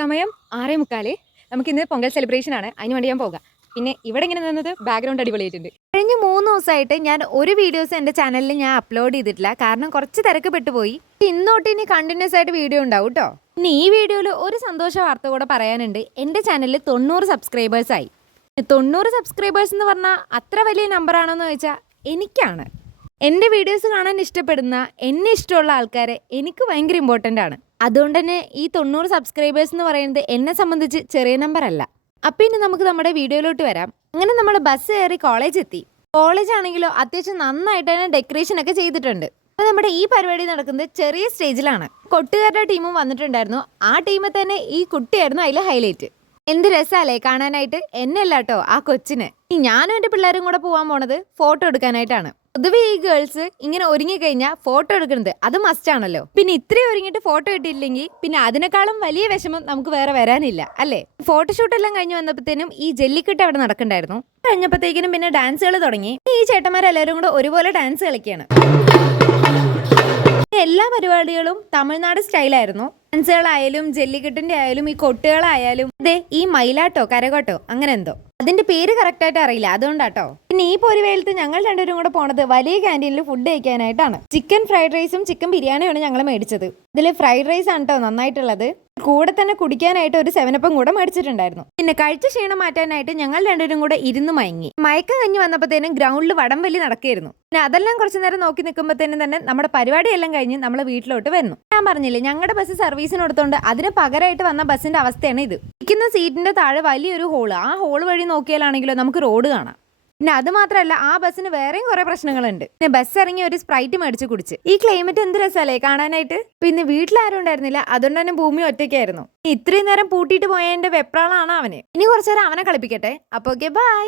സമയം 6:45. നമുക്കിന്ന് പൊങ്കൽ സെലിബ്രേഷൻ ആണ്, അതിന് വേണ്ടി ഞാൻ പോകാം. പിന്നെ ഇവിടെ ഇങ്ങനെ നിന്നത് ബാക്ക്ഗ്രൗണ്ട് അടിപൊളിയായിട്ടുണ്ട്. കഴിഞ്ഞ 3 ദിവസമായിട്ട് ഞാൻ ഒരു വീഡിയോസ് എൻ്റെ ചാനലിൽ ഞാൻ അപ്ലോഡ് ചെയ്തിട്ടില്ല, കാരണം കുറച്ച് തിരക്ക് പെട്ടുപോയി. ഇന്നോട്ട് ഇനി കണ്ടിന്യൂസ് ആയിട്ട് വീഡിയോ ഉണ്ടാവും കേട്ടോ. ഇനി ഈ വീഡിയോയിൽ ഒരു സന്തോഷ വാർത്ത കൂടെ പറയാനുണ്ട്. എൻ്റെ ചാനലിൽ 90 സബ്സ്ക്രൈബേഴ്സായി. 90 സബ്സ്ക്രൈബേഴ്സ് എന്ന് പറഞ്ഞാൽ അത്ര വലിയ നമ്പറാണോ എന്ന് ചോദിച്ചാൽ എനിക്കാണ്. എൻ്റെ വീഡിയോസ് കാണാൻ ഇഷ്ടപ്പെടുന്ന എന്നെ ഇഷ്ടമുള്ള ആൾക്കാരെ എനിക്ക് ഭയങ്കര ഇമ്പോർട്ടൻ്റ് ആണ്. അതുകൊണ്ട് തന്നെ ഈ 90 സബ്സ്ക്രൈബേഴ്സ് എന്ന് പറയുന്നത് എന്നെ സംബന്ധിച്ച് ചെറിയ നമ്പർ അല്ല. അപ്പം ഇനി നമുക്ക് നമ്മുടെ വീഡിയോയിലോട്ട് വരാം. അങ്ങനെ നമ്മൾ ബസ് കയറി കോളേജ് എത്തി. കോളേജ് ആണെങ്കിലോ അത്യാവശ്യം നന്നായിട്ട് തന്നെ ഡെക്കറേഷൻ ഒക്കെ ചെയ്തിട്ടുണ്ട്. അപ്പോൾ നമ്മുടെ ഈ പരിപാടി നടക്കുന്നത് ചെറിയ സ്റ്റേജിലാണ്. കൊട്ടുകാരുടെ ടീമും വന്നിട്ടുണ്ടായിരുന്നു. ആ ടീമിൽ തന്നെ ഈ കുട്ടിയായിരുന്നു അതിൽ ഹൈലൈറ്റ്. എന്ത് രസമല്ലേ കാണാനായിട്ട്. എന്നല്ല കേട്ടോ, ആ കൊച്ചിന്. ഞാനും എൻ്റെ പിള്ളേരും കൂടെ പോകാൻ പോണത് ഫോട്ടോ എടുക്കാനായിട്ടാണ്. പൊതുവെ ഈ ഗേൾസ് ഇങ്ങനെ ഒരുങ്ങിക്കഴിഞ്ഞാൽ ഫോട്ടോ എടുക്കുന്നത് അത് മസ്റ്റ് ആണല്ലോ. പിന്നെ ഇത്രയും ഒരുങ്ങിയിട്ട് ഫോട്ടോ ഇട്ടില്ലെങ്കിൽ പിന്നെ അതിനേക്കാളും വലിയ വിഷമം നമുക്ക് വേറെ വരാനില്ല അല്ലേ. ഫോട്ടോഷൂട്ട് എല്ലാം കഴിഞ്ഞ് വന്നപ്പോഴത്തേനും ഈ ജെല്ലിക്കെട്ട് അവിടെ നടക്കണ്ടായിരുന്നു. കഴിഞ്ഞപ്പോഴത്തേക്കിനും പിന്നെ ഡാൻസുകൾ തുടങ്ങി. ഈ ചേട്ടന്മാരെല്ലാവരും കൂടെ ഒരുപോലെ ഡാൻസ് കളിക്കുകയാണ്. എല്ലാ പരിപാടികളും തമിഴ്നാട് സ്റ്റൈലായിരുന്നു. ഡാൻസുകളായാലും ജെല്ലിക്കെട്ടിന്റെ ആയാലും ഈ കൊട്ടുകളായാലും അതെ ഈ മയിലാട്ടോ കരകോട്ടോ അങ്ങനെ എന്തോ, അതിന്റെ പേര് കറക്റ്റായിട്ട് അറിയില്ല, അതുകൊണ്ടാട്ടോ. പിന്നെ ഈ പൊരിവേലത്ത് ഞങ്ങൾ രണ്ടുപേരും കൂടെ പോണത് വലിയ ക്യാൻറ്റീനിൽ ഫുഡ് കഴിക്കാനായിട്ടാണ്. ചിക്കൻ ഫ്രൈഡ് റൈസും ചിക്കൻ ബിരിയാണിയാണ് ഞങ്ങൾ മേടിച്ചത്. ഇതിൽ ഫ്രൈഡ് റൈസ് ആണ് കേട്ടോ നന്നായിട്ടുള്ളത്. കൂടെ തന്നെ കുടിക്കാനായിട്ട് ഒരു 7-up കൂടെ മേടിച്ചിട്ടുണ്ടായിരുന്നു. പിന്നെ കഴിച്ച ക്ഷീണം മാറ്റാനായിട്ട് ഞങ്ങൾ രണ്ടുപേരും കൂടെ ഇരുന്ന് മയങ്ങി. മയക്കം കഴിഞ്ഞ് വന്നപ്പോഴത്തേനും ഗ്രൗണ്ടിൽ വടംവലി നടക്കുകയായിരുന്നു. പിന്നെ അതെല്ലാം കുറച്ചു നേരം നോക്കി നിൽക്കുമ്പോഴത്തേനും തന്നെ നമ്മുടെ പരിപാടിയെല്ലാം കഴിഞ്ഞ് നമ്മൾ വീട്ടിലോട്ട് വരുന്നു. ഞാൻ പറഞ്ഞില്ലേ ഞങ്ങളുടെ ബസ് സർവീസിന് കൊടുത്തോണ്ട് അതിന് പകരമായിട്ട് വന്ന ബസ്സിന്റെ അവസ്ഥയാണ് ഇത്. ഇരിക്കുന്ന സീറ്റിന്റെ താഴെ വലിയൊരു ഹോള്. ആ ഹോള് വഴി നോക്കിയാലാണെങ്കിലോ നമുക്ക് റോഡ് കാണാം. പിന്നെ അത് മാത്രമല്ല ആ ബസ്സിന് വേറെയും കുറെ പ്രശ്നങ്ങളുണ്ട്. പിന്നെ ബസ് ഇറങ്ങി ഒരു സ്പ്രൈറ്റ് മേടിച്ച് കുടിച്ച്. ഈ ക്ലൈമറ്റ് എന്ത് രസമല്ലേ കാണാനായിട്ട്. പിന്നെ വീട്ടിലാരും ഉണ്ടായിരുന്നില്ല, അതുകൊണ്ട് തന്നെ ഭൂമി ഒറ്റയ്ക്കായിരുന്നു. ഇത്രയും നേരം പൂട്ടിയിട്ട് പോയതിന്റെ വെപ്രാളാണ് അവന്. ഇനി കുറച്ചു നേരം അവനെ കളിപ്പിക്കട്ടെ. അപ്പൊ ഓക്കെ ബൈ.